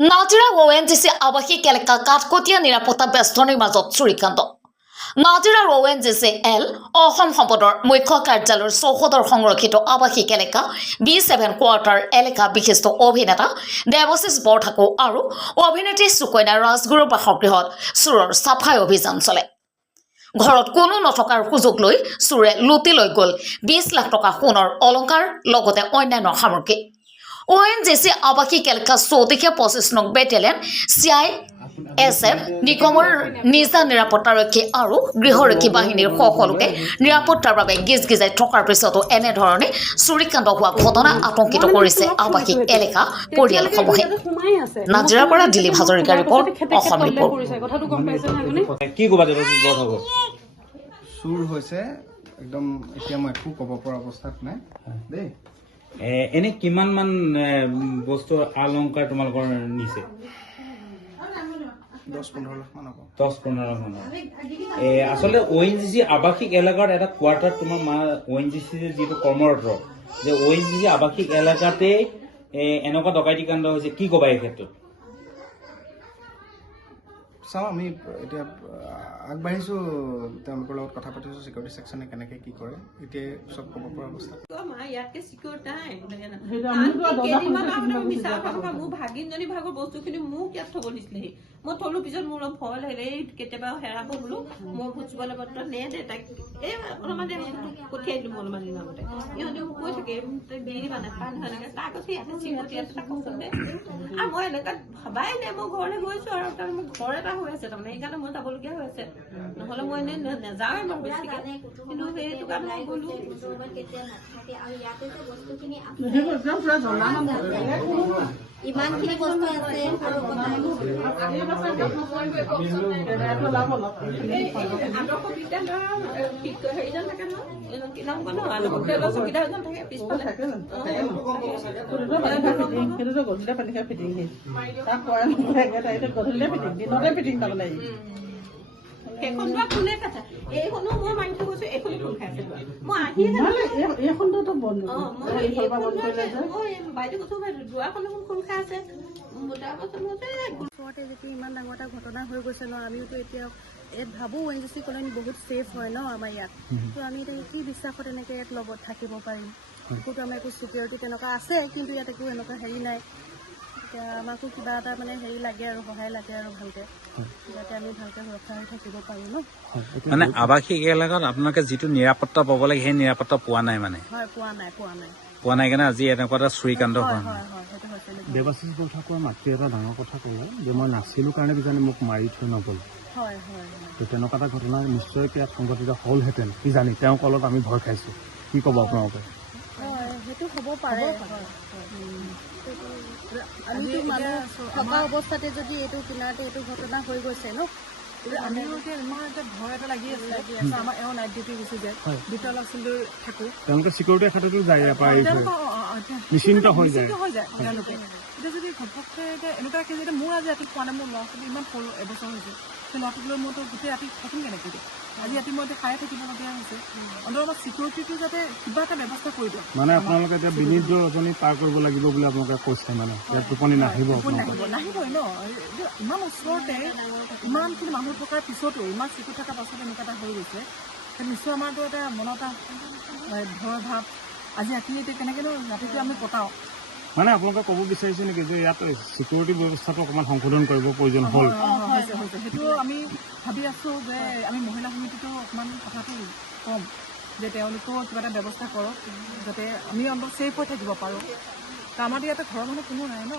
Nazira ONGC আৱাসিক এলেকা কাঠকটীয়া নিৰাপত্তা বেষ্টনীৰ মাজত চুৰিকাণ্ড নাজিৰা ONGC L অসম সম্পদৰ মুখ্য কাৰ্যালয়ৰ চৌহদৰ সংৰক্ষিত আৱাসিক এলেকা B7 কোৱাৰ্টাৰ এলেকা বিশিষ্ট অভিনেতা দেৱশিষ বৰঠাকুৰ আৰু অভিনেত্ৰী সুকন্যা ৰাজগুৰুৰ বাসগৃহত চুৰৰ চাফাই অভিযান চলে। ঘৰত কোনো নথকাৰ সুযোগ লৈ চুৰে লুটি লৈ গ'ল 20 লাখ টকা সোণৰ অলংকাৰ লগতে অন্যান্য সামগ্ৰী। ONGC আৱাসিক এলেকা 34 নং বেটেলিয়ন CISF নিগমৰ নিজা নিৰাপত্তাৰক্ষী আৰু গৃহৰক্ষী বাহিনীৰ সকলোকে নিৰাপত্তাৰ বাবে গিজগিজাই থকাৰ পিছতো এনেধৰণে চুৰিকাণ্ড হোৱা ঘটনা আতংকিত কৰিছে আৱাসিক এলেকা পৰিয়ালসমূহে। নাজিৰাৰ পৰা দিলীপ হাজৰিকাৰ ৰিপৰ্ট, অসম ৰিপৰ্ট। কি ক'বা দেৱশিষ বৰঠাকুৰ? চুৰ হৈছে একদম এতিয়া মই একো ক'ব পৰা অৱস্থাত নাই দেই। এনে কিমান মান বস্তু অলংকাৰ তোমালোকৰ নিছে? 10-15 লাখ মান হ'ব। 10-15 লাখ মান। আচলতে ONGC আৱাসিক এলেকাৰ এটা কোৱাৰ্টাৰ তোমাৰ ONGC যিটো কৰ্মৰত যে ONGC আৱাসিক এলেকাতে এনেকুৱা ডকাইতি কাণ্ড হৈছে, কি ক'বা এই ক্ষেত্ৰত? চাওঁ, আমি এতিয়া আগবাঢ়িছোঁ, তেওঁলোকৰ লগত কথা পাতিছোঁ, চিকিউৰিটি ছেকশ্যনে কেনেকৈ কি কৰে এতিয়া চব ক'ব পৰা অৱস্থা। মোৰ ভাগিনজনী ভাগৰ বস্তুখিনি মোক ইয়াত থব দিছিলেহি, মই থলো। পিছত মোৰ অলপ ভয় লাগিলে, কেতিয়াবা হেৰাব বোলো, মই বুজিবলৈ পত্ৰ নে দে তাইক এই অলপমান পঠিয়াই দিলো। অলপমান দিনৰ আগতে ইহঁতে মোক কৈ থাকে বিৰি মানে পাণ এনেকে তাক কৈছে ইয়াতে চিমতি আছে তাক কৈছে দে। আৰু মই এনেকুৱা ভবাই নাই, মই ঘৰলৈ গৈছো আৰু তাৰমানে ঘৰ এটা হৈ আছে, তাৰমানে সেইকাৰণে মই যাবলগীয়া হৈ আছে, নহ'লে মই এনেই নাযাওঁৱে বাৰু বেছিকে, কিন্তু সেইটো কাৰণে মই গ'লো। ইমানখিনি বস্তু আছে আৰু আদৰ্শ বিদ্যালয়ৰ হেৰিজন থাকে সেইখনটো কোনে কাছে, এইখনো মই মাৰি থৈ গৈছো, এইখনো কোন খাইছে মই আহি এইখনটো বন্ধ বাইদেউ কৈছো যোৱাখনো কোন খাই আছে। ওচৰতে যেতিয়া ইমান ডাঙৰ এটা ঘটনা হৈ গৈছে ন, আমিওতো এতিয়া ইয়াত ভাবোঁ ONGC কলনী বহুত ছেফ হয় ন আমাৰ ইয়াত, তো আমি এতিয়া কি বিশ্বাসত এনেকৈ ইয়াত লগত থাকিব পাৰিম? একোতো আমাৰ একো চিকিউৰিটি তেনেকুৱা আছে, কিন্তু ইয়াত একো এনেকুৱা হেৰি নাই। এতিয়া আমাকো কিবা এটা মানে হেৰি লাগে আৰু সহায় লাগে আৰু ভালকৈ, যাতে আমি ভালকৈ সুৰক্ষা হৈ থাকিব পাৰোঁ ন। মানে আৱাসিক এলেকাত আপোনালোকে যিটো নিৰাপত্তা পাব লাগে সেই নিৰাপত্তা পোৱা নাই মানে? হয়, পোৱা নাই কাৰণে আজি এনেকুৱা এটা চুৰিকাণ্ড হয়। দেৱাশিষ বৰঠাকুৰৰ মাতৃ এটা ডাঙৰ কথা ক'লে যে মই নাছিলোঁ কাৰণে কিজানি মোক মাৰি থৈ নগ'ল। তেনেকুৱা এটা ঘটনা নিশ্চয়কৈ ইয়াত সংঘটিত হ'লহেঁতেন কিজানি, তেওঁৰ কলত আমি ভয় খাইছোঁ। কি ক'ব আপোনালোকে? সেইটো হ'ব পাৰে। আমিতো মানুহ থকা অৱস্থাতে যদি এইটো কিনাৰতে এইটো ঘটনা হৈ গৈছে ন, আমিও এতিয়া ইমান এটা ভয় এটা লাগি আছে। আমাৰ এওঁ নাইট ডিউটি গুচি যায়, দুটা ল'ৰা ছোৱালী থাকোঁ, তেওঁলোকে চিকিউৰিটি ক্ষেত্ৰতো যায়, নিশ্চিন্ত হৈ যায় তেওঁলোকে। এতিয়া যদি ঘপককৈ এতিয়া এনেকুৱাকৈ যেতিয়া মোৰ আজি ৰাতি পোৱা নাই, মোৰ ল'ৰা ছোৱালী ইমান সৰু এবছৰ হৈছে, সেই ল'ৰাটোক লৈ মইতো গোটেই ৰাতি থাকিম কেনেকৈ? আজি ৰাতি মই এতিয়া খাই থাকিবলগীয়া হৈছে। অন্ততঃ চিকিউৰিটিটো যাতে কিবা এটা ব্যৱস্থা কৰি দিয়ক। মানে আপোনালোকে এতিয়া বিনিদ্ৰ ৰজনী পাৰ কৰিব লাগিব বুলি আপোনালোকে কৈছে, মানে ইয়াত টোপনি নাহিবই ন। ইমান ওচৰতে ইমানখিনি মানুহ থকাৰ পিছতো, ইমান চিকিউৰিটি থকাৰ পাছতো এনেকুৱা এটা হৈ গৈছে, নিশ্চয় আমাৰতো এটা মনত এটা ভয় ভাৱ। আজি ৰাতি এতিয়া কেনেকৈনো ৰাতিটো আমি কটাওঁ? মানে আপোনালোকে ক'ব বিচাৰিছে নেকি যে ইয়াত চিকিউৰিটি ব্যৱস্থাটো অকণমান সংশোধন কৰিব প্ৰয়োজন হ'ল? সেইটো আমি ভাবি আছোঁ যে আমি মহিলা সমিতিটো অকণমান কথাটো ক'ম যে তেওঁলোকেও কিবা এটা ব্যৱস্থা কৰক, যাতে আমি অন্তত ছেফ হৈ থাকিব পাৰোঁ। আমাৰ ইয়াতে ঘৰৰ মানুহ কোনো নাই ন।